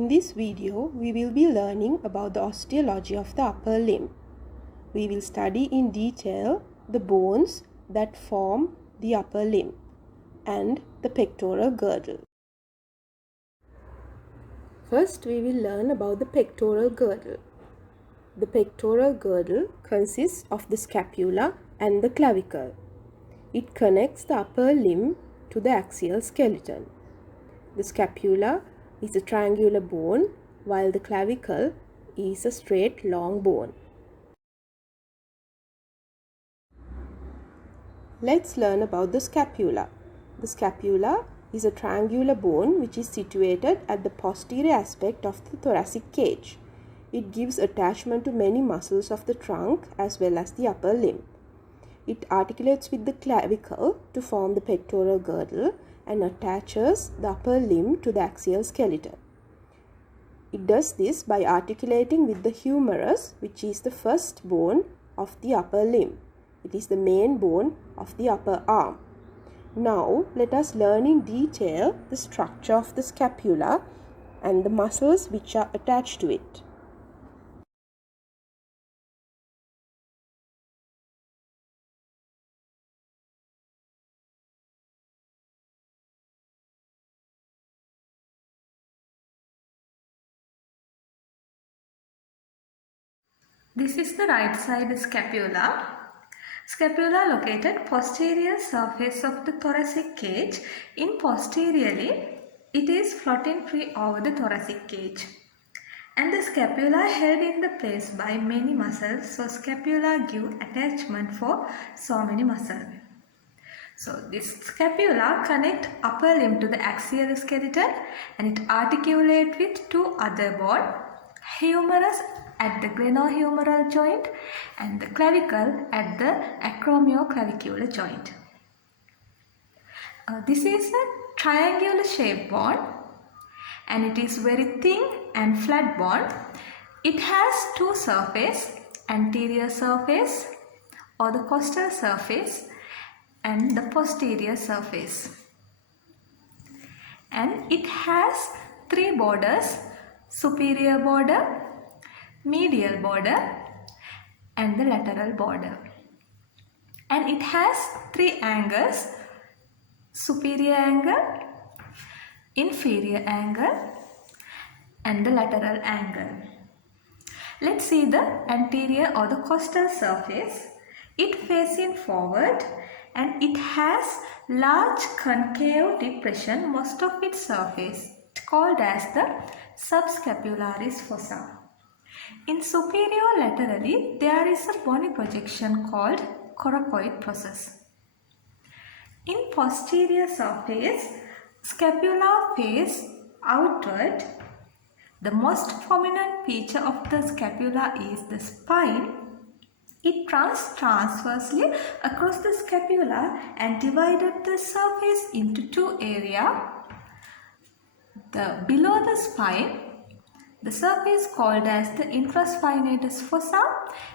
In this video, we will be learning about the osteology of the upper limb. We will study in detail the bones that form the upper limb and the pectoral girdle. First, we will learn about the pectoral girdle. The pectoral girdle consists of the scapula and the clavicle. It connects the upper limb to the axial skeleton. The scapula is a triangular bone, while the clavicle is a straight long bone. Let's learn about the scapula. The scapula is a triangular bone which is situated at the posterior aspect of the thoracic cage. It gives attachment to many muscles of the trunk as well as the upper limb. It articulates with the clavicle to form the pectoral girdle and attaches the upper limb to the axial skeleton. It does this by articulating with the humerus, which is the first bone of the upper limb. It is the main bone of the upper arm. Now, let us learn in detail the structure of the scapula and the muscles which are attached to it. This is the right side scapula. Scapula located posterior surface of the thoracic cage. In posteriorly, it is floating free over the thoracic cage. And the scapula held in the place by many muscles. So scapula give attachment for so many muscles. So this scapula connect upper limb to the axial skeleton and it articulate with two other bone, humerus at the glenohumeral joint and the clavicle at the acromioclavicular joint. This is a triangular shaped bone and it is very thin and flat bone. It has two surfaces, anterior surface or the costal surface and the posterior surface. And it has three borders, superior border, medial border and the lateral border. And it has three angles, superior angle, inferior angle and the lateral angle. Let's see the anterior or the costal surface. It facing forward and it has large concave depression most of its surface called as the subscapularis fossa. In superior laterally, there is a bony projection called coracoid process. In posterior surface, scapula face outward. The most prominent feature of the scapula is the spine. It runs transversely across the scapula and divided the surface into two areas. Below the spine, the surface called as the infraspinatus fossa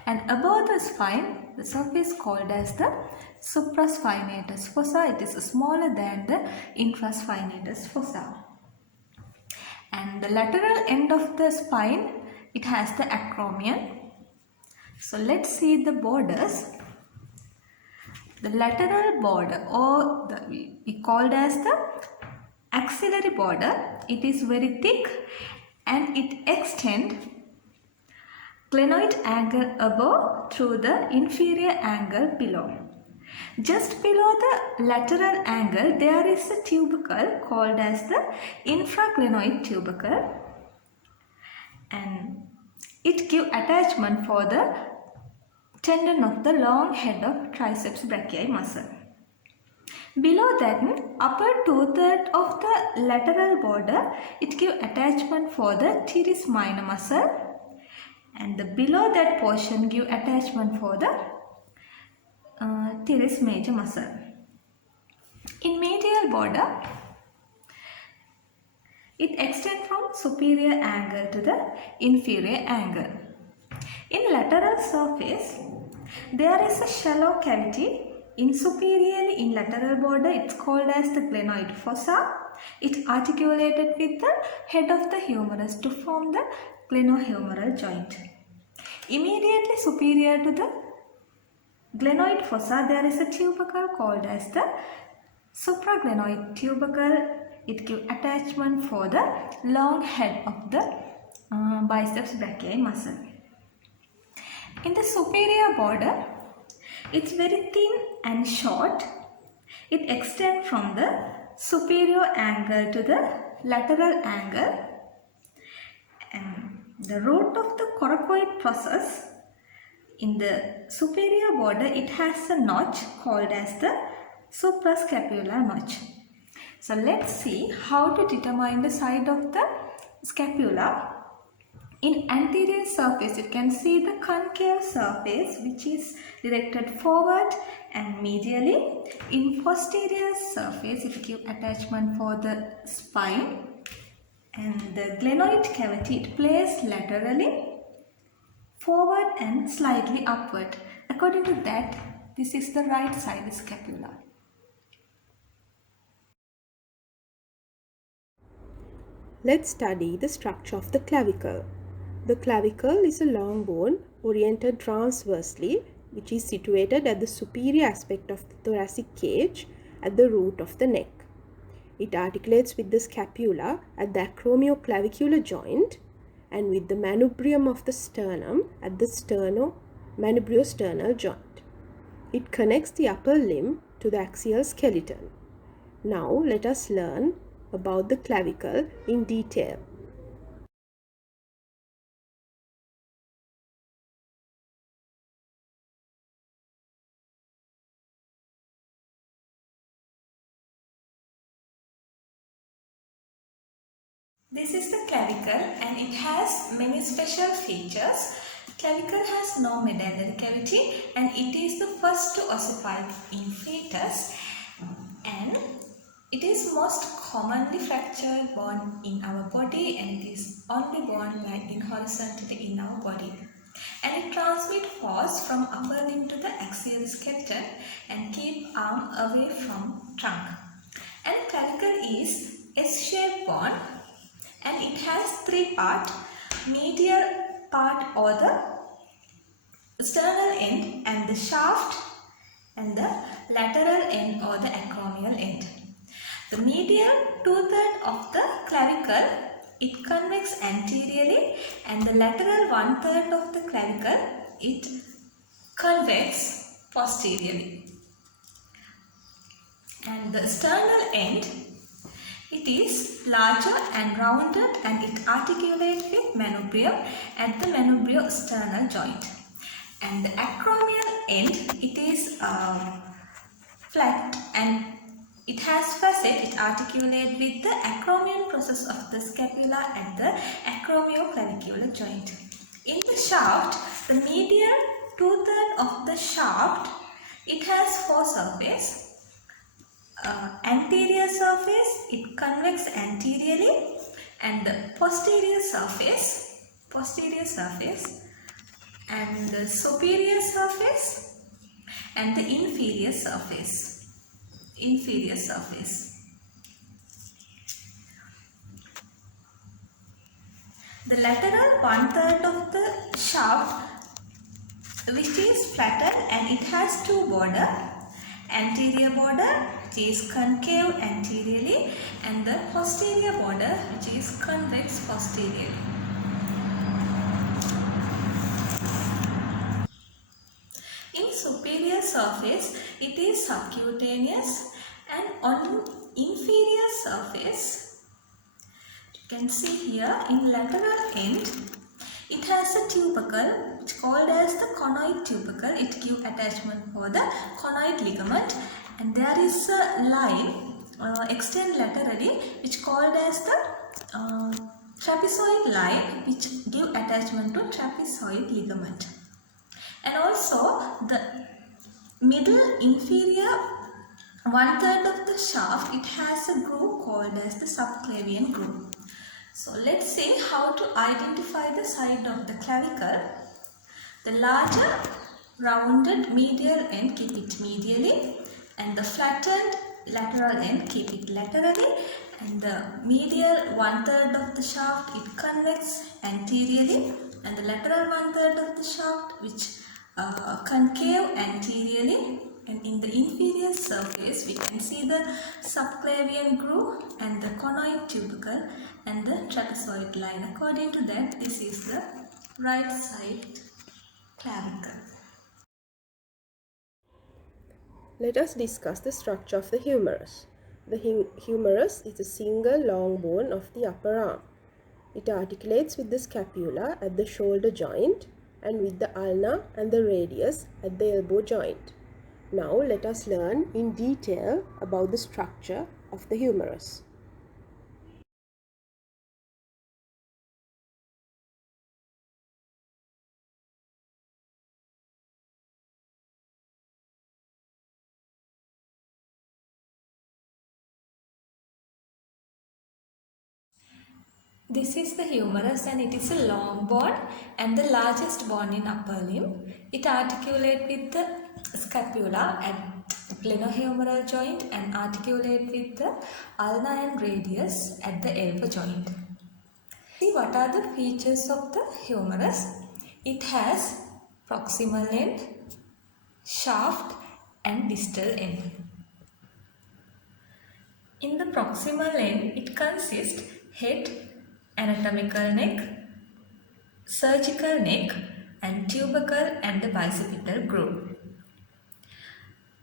and above the spine, the surface called as the supraspinatus fossa. It is smaller than the infraspinatus fossa. And the lateral end of the spine, it has the acromion. So let's see the borders. The lateral border or we called as the axillary border. It is very thick and it extends glenoid angle above through the inferior angle below. Just below the lateral angle there is a tubercle called as the infraglenoid tubercle and it gives attachment for the tendon of the long head of triceps brachii muscle. Below that, upper two-thirds of the lateral border, it gives attachment for the teres minor muscle and the below that portion give attachment for the teres major muscle. In medial border, it extends from superior angle to the inferior angle. In lateral surface, there is a shallow cavity. In superiorly in lateral border, it's called as the glenoid fossa it articulated with the head of the humerus to form the glenohumeral joint. Immediately superior to the glenoid fossa, there is a tubercle called as the supraglenoid tubercle. It gives attachment for the long head of the biceps brachii muscle. In the superior border, it's very thin and short. It extends from the superior angle to the lateral angle, and the root of the coracoid process. In the superior border, it has a notch called as the suprascapular notch. So let's see how to determine the side of the scapula. In anterior surface, you can see the concave surface which is directed forward and medially. In posterior surface, it gives attachment for the spine, and the glenoid cavity, it plays laterally, forward and slightly upward. According to that, this is the right side scapula. Let's study the structure of the clavicle. The clavicle is a long bone oriented transversely, which is situated at the superior aspect of the thoracic cage at the root of the neck. It articulates with the scapula at the acromioclavicular joint and with the manubrium of the sternum at the sterno-manubriosternal joint. It connects the upper limb to the axial skeleton. Now let us learn about the clavicle in detail. This is the clavicle and it has many special features. Clavicle has no medullary cavity and it is the first to ossify in fetus, and it is most commonly fractured bone in our body, and it is only bone lying horizontally in our body. And it transmits force from upper limb to the axial skeleton and keep arm away from trunk. And clavicle is S-shaped bone and it has three parts: medial part or the sternal end, and the shaft, and the lateral end or the acromial end. The medial 2/3 of the clavicle, it convex anteriorly, and the lateral 1/3 of the clavicle, it convex posteriorly. And the sternal end, it is larger and rounded and it articulates with manubrium at the manubriosternal joint. And the acromial end, it is flat and it has facet. It articulates with the acromial process of the scapula at the acromioclavicular joint. In the shaft, the medial 2/3 of the shaft, it has four surfaces. Anterior surface, it convex anteriorly, and the posterior surface, and the superior surface, and the inferior surface, The lateral 1/3 of the shaft, which is flattened, and it has two borders. Anterior border, which is concave anteriorly, and the posterior border, which is convex posteriorly. In superior surface, it is subcutaneous, and on inferior surface, you can see here in lateral end, it has a tubercle which called as the conoid tubercle. It gives attachment for the conoid ligament, and there is a line extend laterally which called as the trapezoid line, which give attachment to trapezoid ligament. And also the middle inferior 1/3 of the shaft, it has a groove called as the subclavian groove. So let's see how to identify the side of the clavicle. The larger rounded medial end, keep it medially, and the flattened lateral end, keep it laterally, and the medial 1/3 of the shaft it convex anteriorly, and the lateral 1/3 of the shaft which concave anteriorly, and in the inferior surface we can see the subclavian groove and the conoid tubercle and the trapezoid line. According to that, this is the right side clavicle. Let us discuss the structure of the humerus. The humerus is a single long bone of the upper arm. It articulates with the scapula at the shoulder joint and with the ulna and the radius at the elbow joint. Now let us learn in detail about the structure of the humerus. This is the humerus, and it is a long bone and the largest bone in upper limb. It articulates with the scapula at glenohumeral joint and articulate with the ulna and radius at the elbow joint. See what are the features of the humerus. It has proximal end, shaft and distal end. In the proximal end, it consists head, anatomical neck, surgical neck and tubercle and the bicipital groove.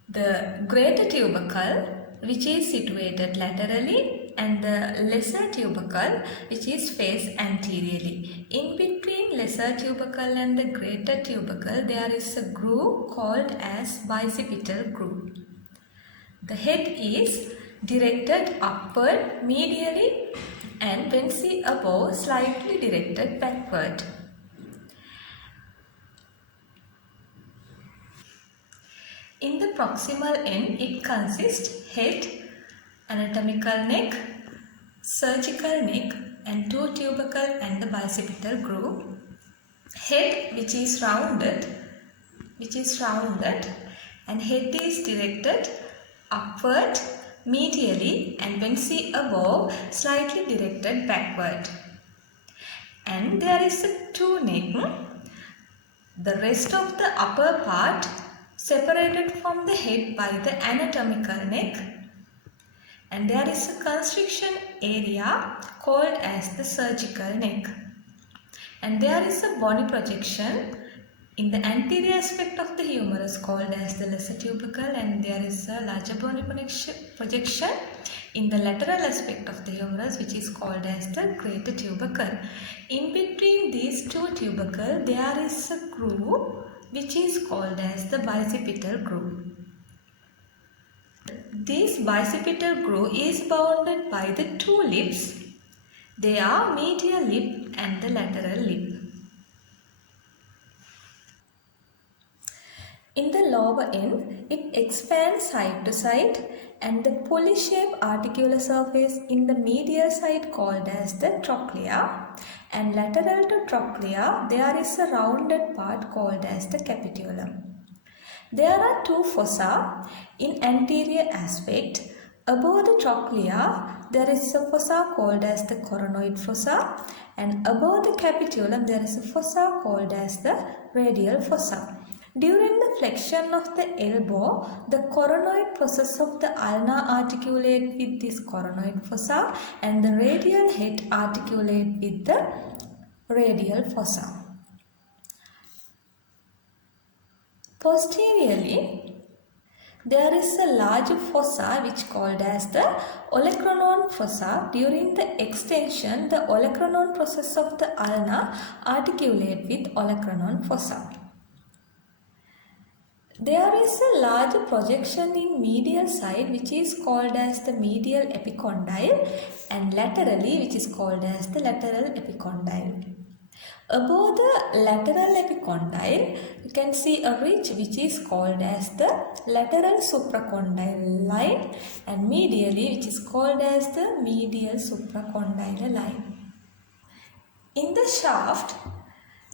The greater tubercle, which is situated laterally, and the lesser tubercle, which is faced anteriorly. In between lesser tubercle and the greater tubercle, there is a groove called as bicipital groove. The head is directed upward medially and when see above slightly directed backward. In the proximal end, it consists head, anatomical neck, surgical neck and two tubercle and the bicipital groove. Head which is rounded and head is directed upward medially and when see above slightly directed backward. And there is a two neck. The rest of the upper part separated from the head by the anatomical neck, and there is a constriction area called as the surgical neck, and there is a bony projection in the anterior aspect of the humerus called as the lesser tubercle, and there is a larger bony projection in the lateral aspect of the humerus which is called as the greater tubercle. In between these two tubercles there is a groove which is called as the bicipital groove. This bicipital groove is bounded by the two lips. They are medial lip and the lateral lip. In the lower end, it expands side to side and the pulley-shaped articular surface in the medial side called as the trochlea, and lateral to trochlea there is a rounded part called as the capitulum. There are two fossa in anterior aspect. Above the trochlea there is a fossa called as the coronoid fossa, and above the capitulum there is a fossa called as the radial fossa. During the flexion of the elbow, the coronoid process of the ulna articulate with this coronoid fossa and the radial head articulate with the radial fossa. Posteriorly, there is a large fossa which called as the olecranon fossa. During the extension, the olecranon process of the ulna articulate with olecranon fossa. There is a large projection in medial side which is called as the medial epicondyle, and laterally which is called as the lateral epicondyle. Above the lateral epicondyle, you can see a ridge which is called as the lateral supracondyle line, and medially which is called as the medial supracondyle line. In the shaft,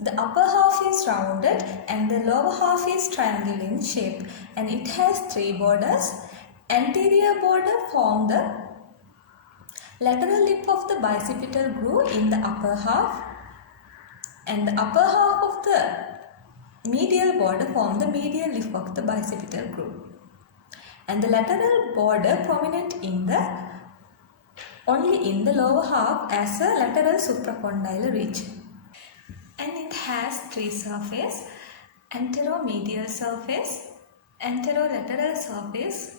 the upper half is rounded and the lower half is triangular in shape, and it has three borders. Anterior border form the Lateral lip of the bicipital groove in the upper half, and the upper half of the medial border form the medial lip of the bicipital groove. And the lateral border prominent only in the lower half as a lateral supracondylar region. And it has three surfaces: anteromedial surface, anterolateral surface,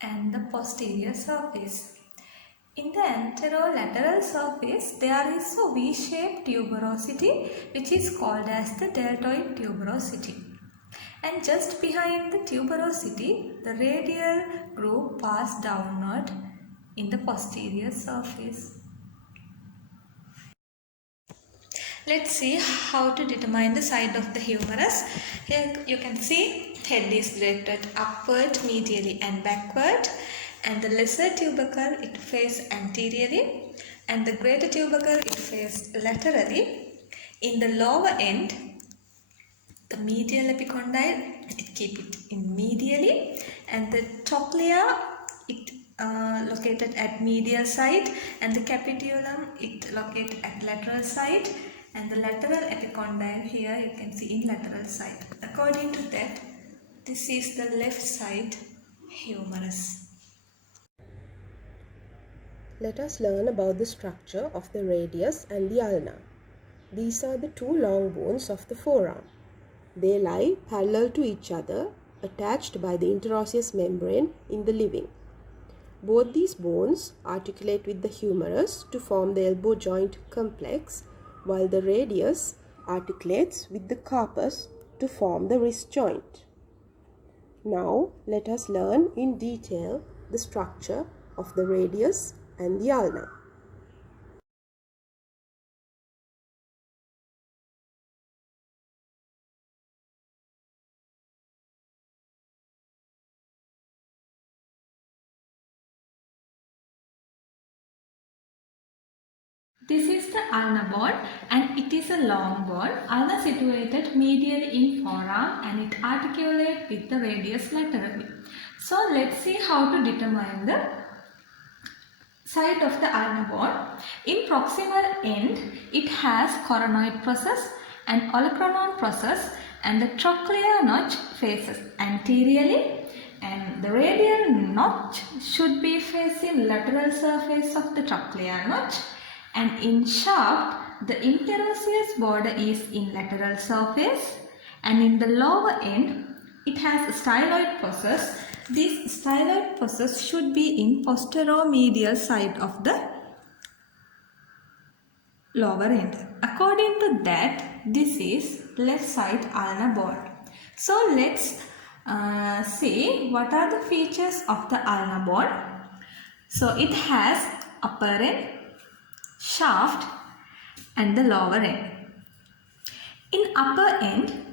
and the posterior surface. In the anterolateral surface, there is a V-shaped tuberosity which is called as the deltoid tuberosity. And just behind the tuberosity, the radial groove passes downward in the posterior surface. Let's see how to determine the side of the humerus. Here you can see head is directed upward, medially and backward, and the lesser tubercle it faces anteriorly and the greater tubercle it faces laterally. In the lower end, the medial epicondyle it keep it in medially, and the trochlea it located at medial side, and the capitulum it located at lateral side, and the lateral epicondyle here you can see in lateral side. According to that, this is the left side humerus. Let us learn about the structure of the radius and the ulna. These are the two long bones of the forearm. They lie parallel to each other, attached by the interosseous membrane in the living. Both these bones articulate with the humerus to form the elbow joint complex, while the radius articulates with the carpus to form the wrist joint. Now let us learn in detail the structure of the radius and the ulna. This is the ulnar bone and it is a long bone. Ulna situated medially in forearm and it articulates with the radius laterally. So let's see how to determine the side of the ulnar bone. In proximal end, it has coronoid process and olecranon process, and the trochlear notch faces anteriorly, and the radial notch should be facing lateral surface of the trochlear notch. And in shaft, the interosseous border is in lateral surface, and in the lower end, it has a styloid process. This styloid process should be in posteromedial side of the lower end. According to that, this is left side ulnar bone. So let's see what are the features of the ulnar bone. So it has upper end, shaft and the lower end. In upper end,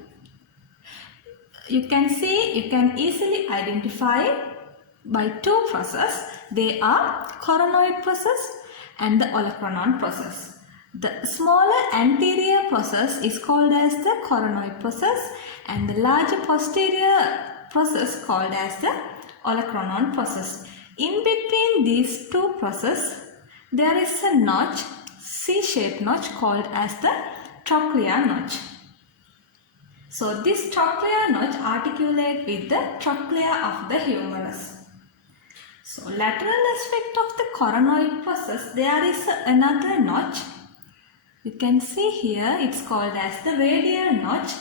you can easily identify by two processes. They are coronoid process and the olecranon process. The smaller anterior process is called as the coronoid process, and the larger posterior process called as the olecranon process. In between these two processes, there is a notch, C-shaped notch called as the trochlear notch. So this trochlear notch articulates with the trochlea of the humerus. So lateral aspect of the coronoid process, there is another notch. You can see here it's called as the radial notch.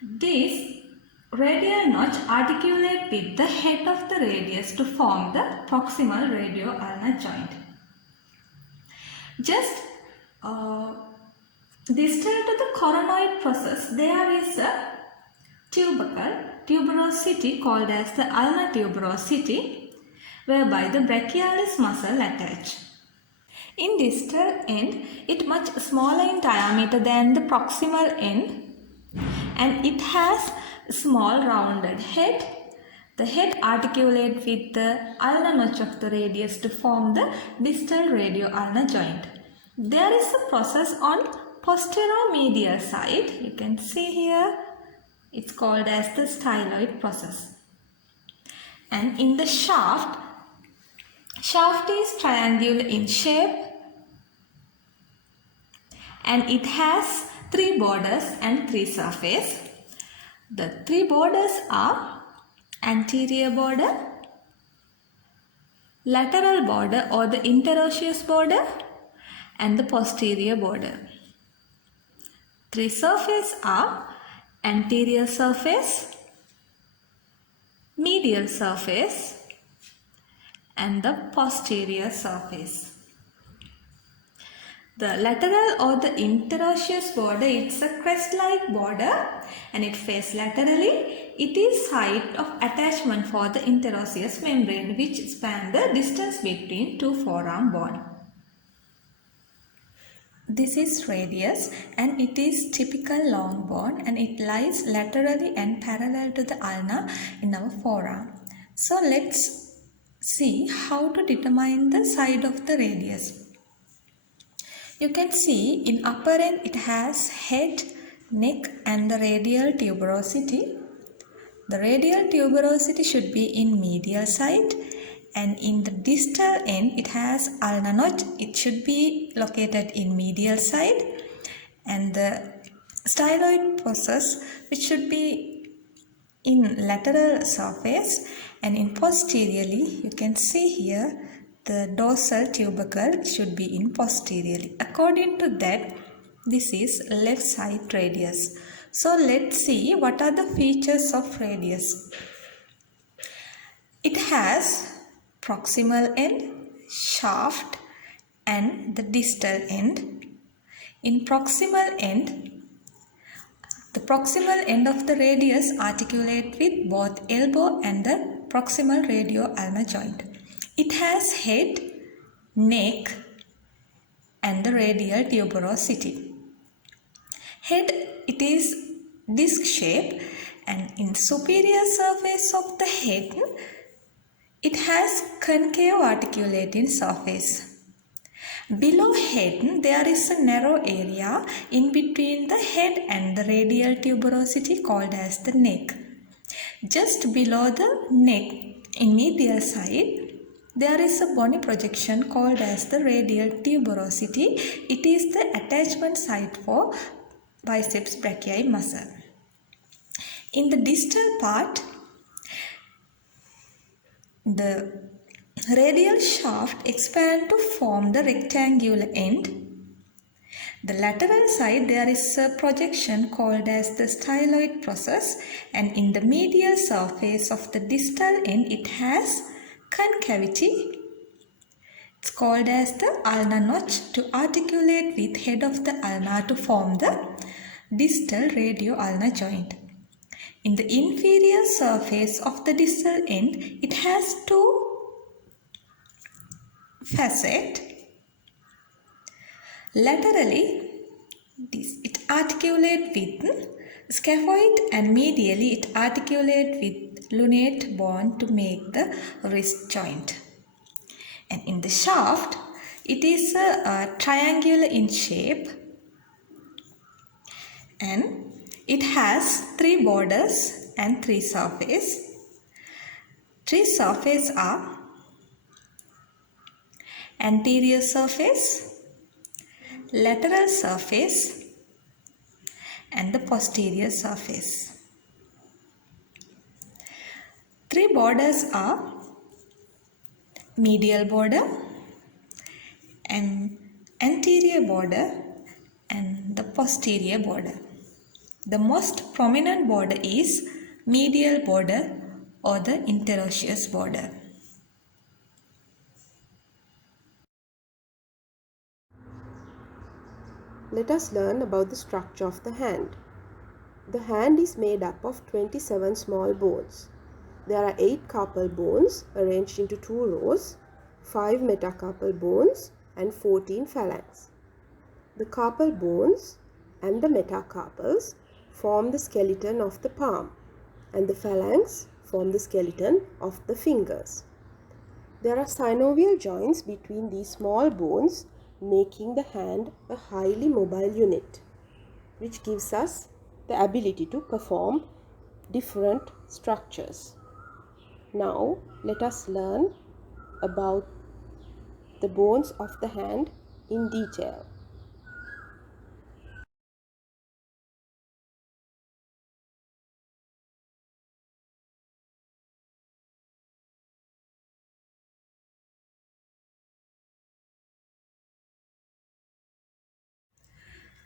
This radial notch articulates with the head of the radius to form the proximal radio-ulnar joint. Just distal to the coronoid process, there is a tuberosity called as the ulnar tuberosity, whereby the brachialis muscle attach. In distal end, it much smaller in diameter than the proximal end, and it has small rounded head. The head articulates with the ulnar notch of the radius to form the distal radio-ulnar joint. There is a process on posteromedial side. You can see here it's called as the styloid process. And in the shaft, Shaft is triangular in shape and it has 3 borders and 3 surfaces. The 3 borders are anterior border, lateral border or the interosseous border, and the posterior border. 3 surfaces are anterior surface, medial surface, and the posterior surface. The lateral or the interosseous border, it's a crest-like border and it faces laterally. It is site of attachment for the interosseous membrane which span the distance between two forearm bone. This is radius and it is typical long bone and it lies laterally and parallel to the ulna in our forearm. So let's see how to determine the side of the radius. You can see in upper end it has head, neck and the radial tuberosity. The radial tuberosity should be in medial side and in the distal end it has ulnar notch. It should be located in medial side and the styloid process which should be in lateral surface and in posteriorly you can see here the dorsal tubercle should be in posteriorly. According to that, this is left side radius. So let's see what are the features of radius. It has proximal end, shaft and the distal end. In proximal end, the proximal end of the radius articulate with both elbow and the proximal radio-ulnar joint. It has head, neck and the radial tuberosity. Head, it is disc shape and in superior surface of the head, it has concave articulating surface. Below head, there is a narrow area in between the head and the radial tuberosity called as the neck. Just below the neck, in medial side, there is a bony projection called as the radial tuberosity. It is the attachment site for biceps brachii muscle. In the distal part, the radial shaft expands to form the rectangular end. The lateral side there is a projection called as the styloid process and in the medial surface of the distal end it has concavity. It's called as the ulnar notch to articulate with head of the ulnar to form the distal radio-ulnar joint. In the inferior surface of the distal end it has two facets. Laterally, it articulates with scaphoid and medially it articulates with lunate bone to make the wrist joint. And in the shaft, it is a triangular in shape and it has 3 borders and 3 surfaces. 3 surfaces are anterior surface, lateral surface and the posterior surface. 3 borders are medial border and anterior border and the posterior border. The most prominent border is medial border or the interosseous border. Let us learn about the structure of the hand. The hand is made up of 27 small bones. There are 8 carpal bones arranged into 2 rows, 5 metacarpal bones and 14 phalanx. The carpal bones and the metacarpals form the skeleton of the palm and the phalanx form the skeleton of the fingers. There are synovial joints between these small bones, making the hand a highly mobile unit, which gives us the ability to perform different structures. Now, let us learn about the bones of the hand in detail.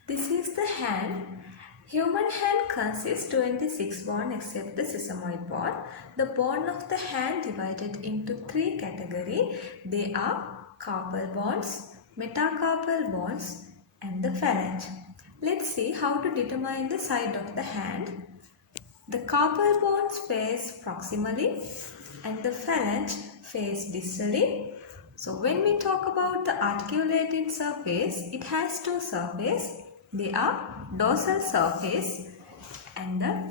This is the hand. Human hand consists 26 bones except the sesamoid bone. The bone of the hand divided into three categories. They are carpal bones, metacarpal bones and the phalange. Let's see how to determine the side of the hand. The carpal bones face proximally and the phalange face distally. So when we talk about the articulated surface, it has two surfaces. They are dorsal surface and the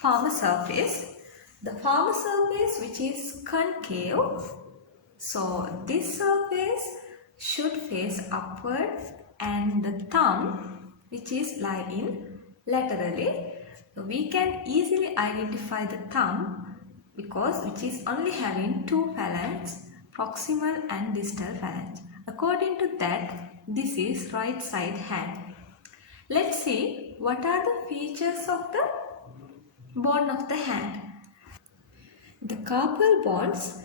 palmar surface. The palmar surface which is concave. So this surface should face upward and the thumb which is lying laterally. We can easily identify the thumb because which is only having two phalanges, proximal and distal phalange. According to that, this is right side hand. Let's see what are the features of the bone of the hand. The carpal bones,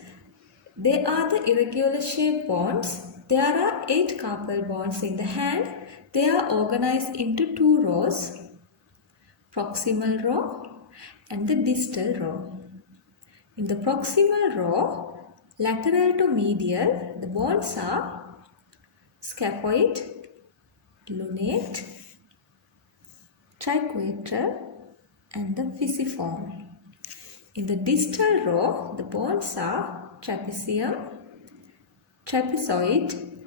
they are the irregular shaped bones. There are 8 carpal bones in the hand. They are organized into two rows, proximal row and the distal row. In the proximal row, lateral to medial, the bones are scaphoid, lunate, triquetral and the pisiform. In the distal row, the bones are trapezium, trapezoid,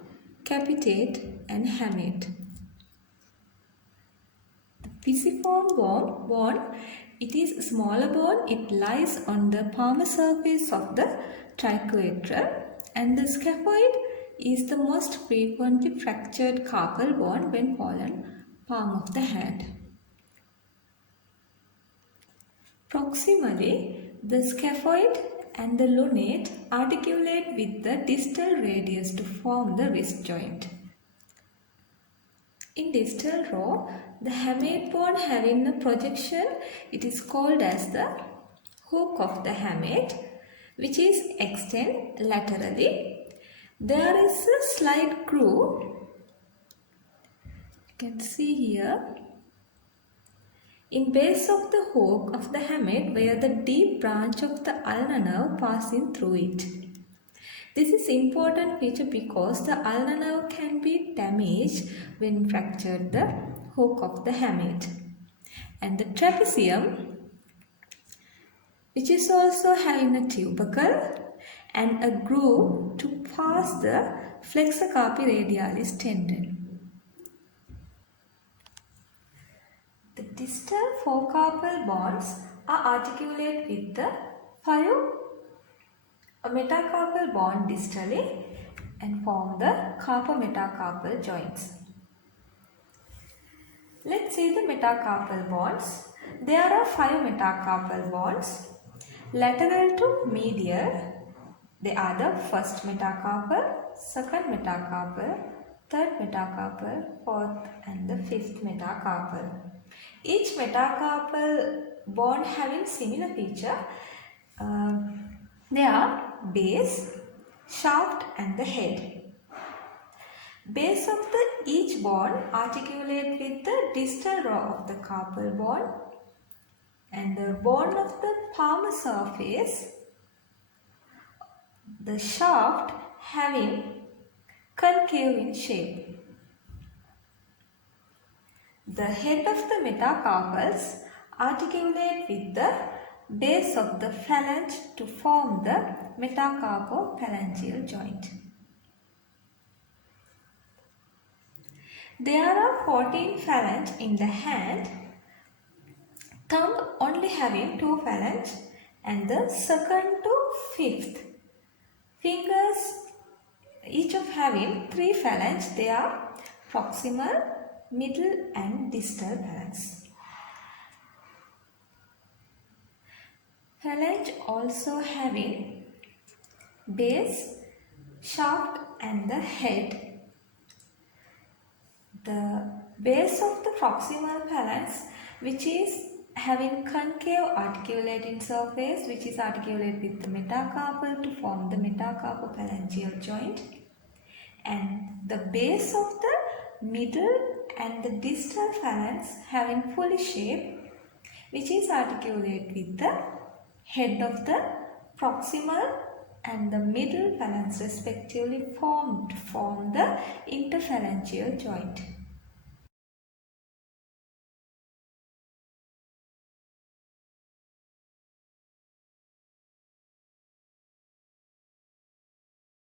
capitate and hamate. The pisiform bone, it is a smaller bone. It lies on the palmar surface of the triquetral, and the scaphoid is the most frequently fractured carpal bone when fallen palm of the hand. Proximally, the scaphoid and the lunate articulate with the distal radius to form the wrist joint. In distal row, the hamate bone having a projection, it is called as the hook of the hamate, which is extend laterally. There is a slight groove, you can see here, in base of the hook of the hamate where the deep branch of the ulnar nerve passing through it. This is important feature because the ulnar nerve can be damaged when fractured the hook of the hamate. And the trapezium, which is also having a tubercle and a groove to pass the flexor carpi radialis tendon. The distal forecarpal bones are articulate with the 5 metacarpal bone distally and form the carpometacarpal joints. Let's see the metacarpal bones. There are 5 metacarpal bones. Lateral to medial, they are the first metacarpal, second metacarpal, third metacarpal, fourth and the fifth metacarpal. Each metacarpal bone having similar feature. They are base, shaft and the head. Base of each bone articulate with the distal row of the carpal bone and the bone of the palmar surface, the shaft having concave in shape. The head of the metacarpals articulate with the base of the phalange to form the metacarpophalangeal joint. There are 14 phalanges in the hand, thumb only having 2 phalanges and the second to fifth fingers each of having 3 phalanges. They are proximal, middle and distal phalanx. Phalange also having base, shaft and the head. The base of the proximal phalanx, which is having concave articulating surface, which is articulated with the metacarpal to form the metacarpophalangeal joint, and the base of the middle and the distal phalanx having pulley shape, which is articulated with the head of the proximal and the middle phalanx respectively form the interphalangeal joint.